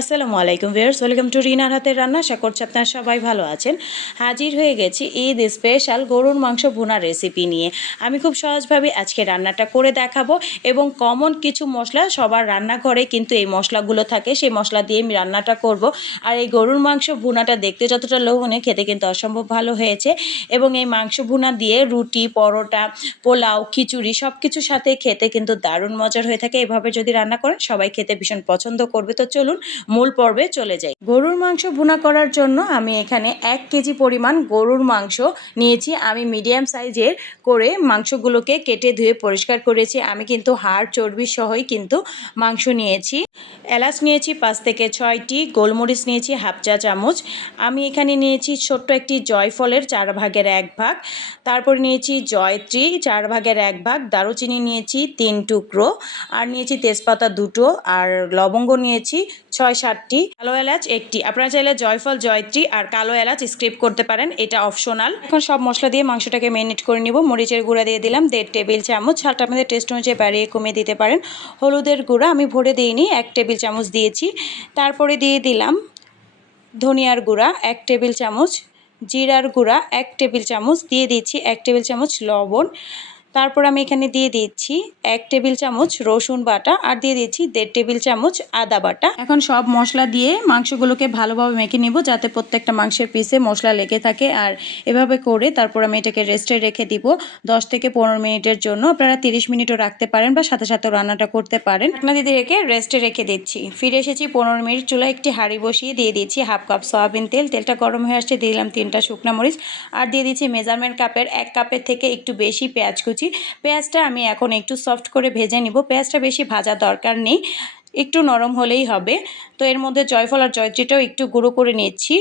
আসসালামু আলাইকুম viewers, welcome to রিনার হাতের রান্না। আশা করছি আপনারা সবাই ভালো আছেন। হাজির হয়ে গেছি ঈদ স্পেশাল গরুর মাংস ভুনা রেসিপি নিয়ে। আমি খুব সহজভাবে আজকে রান্নাটা করে দেখাবো এবং কমন কিছু মশলা সবার রান্নাঘরে কিন্তু এই মশলাগুলো থাকে, সেই মশলা দিয়ে আমি রান্নাটা করব। আর এই গরুর মাংস ভুনাটা দেখতে যতটা লোভনীয়, খেতে কিন্তু অসম্ভব ভালো হয়েছে। এবং এই মাংস ভুনা দিয়ে রুটি, পরোটা, পোলাও, খিচুড়ি সব কিছুর সাথে খেতে কিন্তু দারুণ মজার হয়ে থাকে। এভাবে যদি রান্না করেন, সবাই খেতে ভীষণ পছন্দ করবে। তো চলুন মূল পর্বে চলে যাই। গরুর মাংস ভুনা করার জন্য আমি এখানে এক কেজি পরিমাণ গরুর মাংস নিয়েছি। আমি মিডিয়াম সাইজের করে মাংসগুলোকে কেটে ধুয়ে পরিষ্কার করেছি। আমি কিন্তু হাড়, চর্বি সহই কিন্তু মাংস নিয়েছি। এলাচ নিয়েছি পাঁচ থেকে ছয়টি, গোলমরিচ নিয়েছি হাফ চা চামচ। আমি এখানে নিয়েছি ছোট্ট একটি জয়ফলের চার ভাগের এক ভাগ। তারপর নিয়েছি জয়ত্রী চার ভাগের এক ভাগ। দারুচিনি নিয়েছি তিন টুকরো। আর নিয়েছি তেজপাতা দুটো। আর লবঙ্গ নিয়েছি ছয় সাতটি। কালো এলাচ একটি। আপনারা চাইলে জয়ফল, জয়ত্রী আর কালো এলাচ স্ক্রিপ করতে পারেন। এটা অপশনাল এখন সব মশলা দিয়ে মাংসটাকে ম্যারিনেট করে নিব। মরিচের গুঁড়া দিয়ে দিলাম দেড় টেবিল চামচ। ঝালটা আপনাদের টেস্ট অনুযায়ী বাড়িয়ে কমিয়ে দিতে পারেন। হলুদের গুঁড়া আমি ভরে দিইনি, এক টেবিল চামচ দিয়েছি। তারপরে দিয়ে দিলাম ধনিয়ার গুঁড়া, এক টেবিল চামচ। জিরার গুঁড়া, এক টেবিল চামচ। দিয়ে দিচ্ছি এক টেবিল চামচ লবণ। তারপর আমি এখানে দিয়ে দিচ্ছি এক টেবিল চামচ রসুন বাটা আর দিয়ে দিচ্ছি দেড় টেবিল চামচ আদা বাটা। এখন সব মশলা দিয়ে মাংসগুলোকে ভালোভাবে মেখে নেব যাতে প্রত্যেকটা মাংসের পিসে মশলা লেগে থাকে আর এভাবে করে তারপর আমি এটাকে রেস্টে রেখে দিব দশ থেকে পনেরো মিনিটের জন্য। আপনারা তিরিশ মিনিটও রাখতে পারেন বা সাথে সাথে রান্নাটা করতে পারেন। আপনার দিদি রেখে রেস্টে রেখে দিচ্ছি। ফিরে এসেছি পনেরো মিনিট চুলা একটি হাঁড়ি বসিয়ে দিয়ে দিচ্ছি হাফ কাপ সয়াবিন তেল। তেলটা গরম হয়ে আসছে দিলাম তিনটা শুকনা মরিচ। আর দিয়ে দিচ্ছি মেজারমেন্ট কাপের এক কাপের থেকে একটু বেশি পেঁয়াজ কুচি পেঁয়াজটা আমি এখন একটু সফট করে ভেজে নিব। পেঁয়াজটা বেশি ভাজা দরকার নেই, একটু নরম হলেই হবে। তো এর মধ্যে জয়ফল আর জয়ত্রীটাও একটু গুঁড়ো করে নিচ্ছি।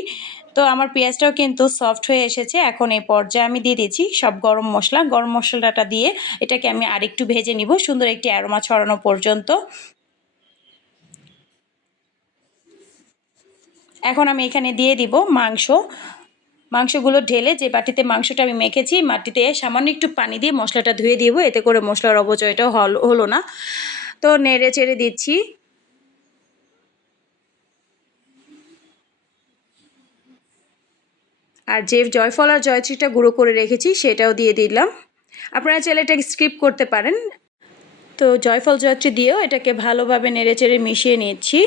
তো আমার পেঁয়াজটাও কিন্তু সফট হয়ে এসেছে। এখন এই পর্যায়ে আমি দিয়ে দিচ্ছি সব গরম মশলা। গরম মশলাটা দিয়ে এটাকে আমি আরেকটু ভেজে নিব, সুন্দর একটি অ্যারোমা ছড়ানো পর্যন্ত। এখন আমি এখানে দিয়ে দিব মাংস। মাংসগুলো ঢেলে যে বাটিতে মাংসটা আমি মেখেছি, মাটিতে সামান্য একটু পানি দিয়ে মশলাটা ধুয়ে দিব, এতে করে মশলার অপচয়টাও হল, হলো না। তো নেড়ে চেড়ে দিচ্ছি। আর যে জয়ফল আর জয়ত্রীটা গুঁড়ো করে রেখেছি, সেটাও দিয়ে দিলাম। আপনারা চাইলে এটাকে স্কিপ করতে পারেন। তো জয়ফল, জয়ত্রী দিয়েও এটাকে ভালোভাবে নেড়ে চেড়ে মিশিয়ে নিচ্ছি।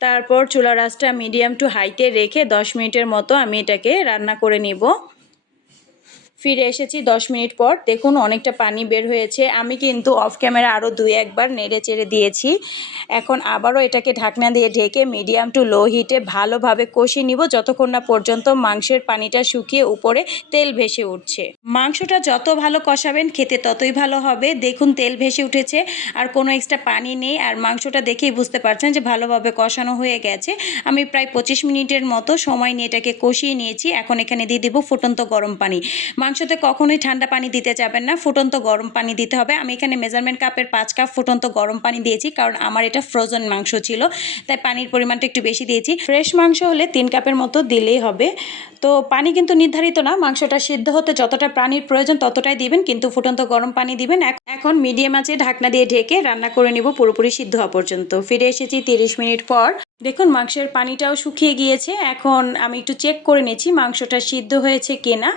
তারপর চুলা রাসটা মিডিয়াম টু হাইটে রেখে দশ মিনিটের মতো আমি এটাকে রান্না করে নিব। ফিরে এসেছি দশ মিনিট পর। দেখুন, অনেকটা পানি বের হয়েছে। আমি কিন্তু অফ ক্যামেরা আরও দুই একবার নেড়ে চেড়ে দিয়েছি। এখন আবারও এটাকে ঢাকনা দিয়ে ঢেকে মিডিয়াম টু লো হিটে ভালোভাবে কষিয়ে নিব যতক্ষণ না পর্যন্ত মাংসের পানিটা শুকিয়ে উপরে তেল ভেসে উঠছে। মাংসটা যত ভালো কষাবেন খেতে ততই ভালো হবে। দেখুন, তেল ভেসে উঠেছে আর কোনো এক্সট্রা পানি নেই। আর মাংসটা দেখেই বুঝতে পারছেন যে ভালোভাবে কষানো হয়ে গেছে। আমি প্রায় পঁচিশ মিনিটের মতো সময় নিয়ে এটাকে কষিয়ে নিয়েছি। এখন এখানে দিয়ে দেবো ফুটন্ত গরম পানি। মাংসতে কখনোই ঠান্ডা পানি দিতে যাবেন না, ফুটন্ত গরম পানি দিতে হবে। আমি এখানে মেজারমেন্ট কাপের পাঁচ কাপ ফুটন্ত গরম পানি দিয়েছি, কারণ আমার এটা ফ্রোজেন মাংস ছিল, তাই পানির পরিমাণটা একটু বেশি দিয়েছি। ফ্রেশ মাংস হলে তিন কাপের মতো দিলেই হবে। তো পানি কিন্তু নির্ধারিত না, মাংসটা সিদ্ধ হতে যতটা পানির প্রয়োজন ততটাই দিবেন, কিন্তু ফুটন্ত গরম পানি দিবেন। এখন মিডিয়াম আছে ঢাকনা দিয়ে ঢেকে রান্না করে নিব, পুরোপুরি সিদ্ধ হওয়া পর্যন্ত। ফিরে এসেছি তিরিশ মিনিট পর। দেখুন, মাংসের পানিটাও শুকিয়ে গিয়েছে। এখন আমি একটু চেক করে নিয়েছি মাংসটা সিদ্ধ হয়েছে কিনা।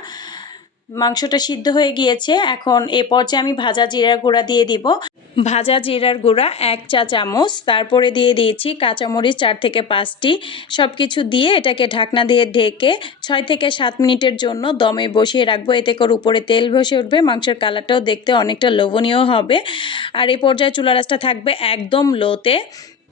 মাংসটা সিদ্ধ হয়ে গিয়েছে। এখন এ পর্যায়ে আমি ভাজা জিরার গুঁড়া দিয়ে দিব। ভাজা জিরার গুঁড়া এক চা চামচ। তারপরে দিয়ে দিয়েছি কাঁচামরিচ চার থেকে পাঁচটি। সব কিছু দিয়ে এটাকে ঢাকনা দিয়ে ঢেকে ছয় থেকে সাত মিনিটের জন্য দমে বসিয়ে রাখব। এতে করে উপরে তেল ভসে উঠবে, মাংসের কালারটাও দেখতে অনেকটা লোভনীয় হবে। আর এই পর্যায়ে চুলা রাসটা থাকবে একদম লোতে।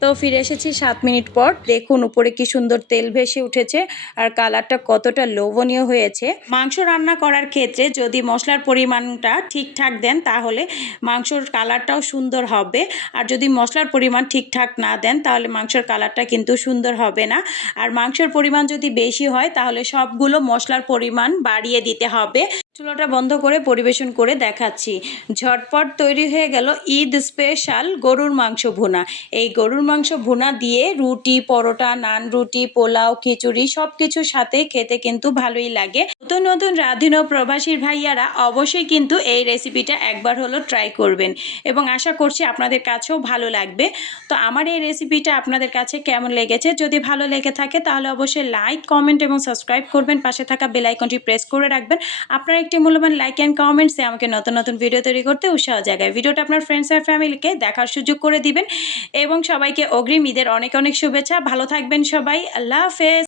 তো ফিরে এসেছি সাত মিনিট পর। দেখুন উপরে কি সুন্দর তেল ভেসে উঠেছে আর কালারটা কতটা লোভনীয় হয়েছে। মাংস রান্না করার ক্ষেত্রে যদি মশলার পরিমাণটা ঠিকঠাক দেন তাহলে মাংসর কালারটাও সুন্দর হবে। আর যদি মশলার পরিমাণ ঠিকঠাক না দেন তাহলে মাংসর কালারটা কিন্তু সুন্দর হবে না। আর মাংসের পরিমাণ যদি বেশি হয় তাহলে সবগুলো মশলার পরিমাণ বাড়িয়ে দিতে হবে। চুলাটা বন্ধ করে পরিবেশন করে দেখাচ্ছি। ঝটপট তৈরি হয়ে গেল ঈদ স্পেশাল গরুর মাংস ভুনা। এই গরুর মাংস ভুনা দিয়ে রুটি, পরোটা, নান রুটি, পোলাও, খিচুড়ি সব কিছুর সাথে খেতে কিন্তু ভালোই লাগে। নতুন নতুন রাধীন প্রবাসীর ভাইয়ারা অবশ্যই কিন্তু এই রেসিপিটা একবার হলো ট্রাই করবেন এবং আশা করছি আপনাদের কাছেও ভালো লাগবে। তো আমার এই রেসিপিটা আপনাদের কাছে কেমন লেগেছে? যদি ভালো লেগে থাকে তাহলে অবশ্যই লাইক, কমেন্ট এবং সাবস্ক্রাইব করবেন। পাশে থাকা বেল আইকনটি প্রেস করে রাখবেন। আপনার একটি মূল্যবান লাইক অ্যান্ড কমেন্টসে আমাকে নতুন নতুন ভিডিও তৈরি করতে উৎসাহ জায়গায় ভিডিওটা আপনার ফ্রেন্ডস আর ফ্যামিলিকে দেখার সুযোগ করে দিবেন। এবং সবাইকে অগ্রিম ঈদের অনেক অনেক শুভেচ্ছা। ভালো থাকবেন সবাই। আল্লাহ হাফেজ।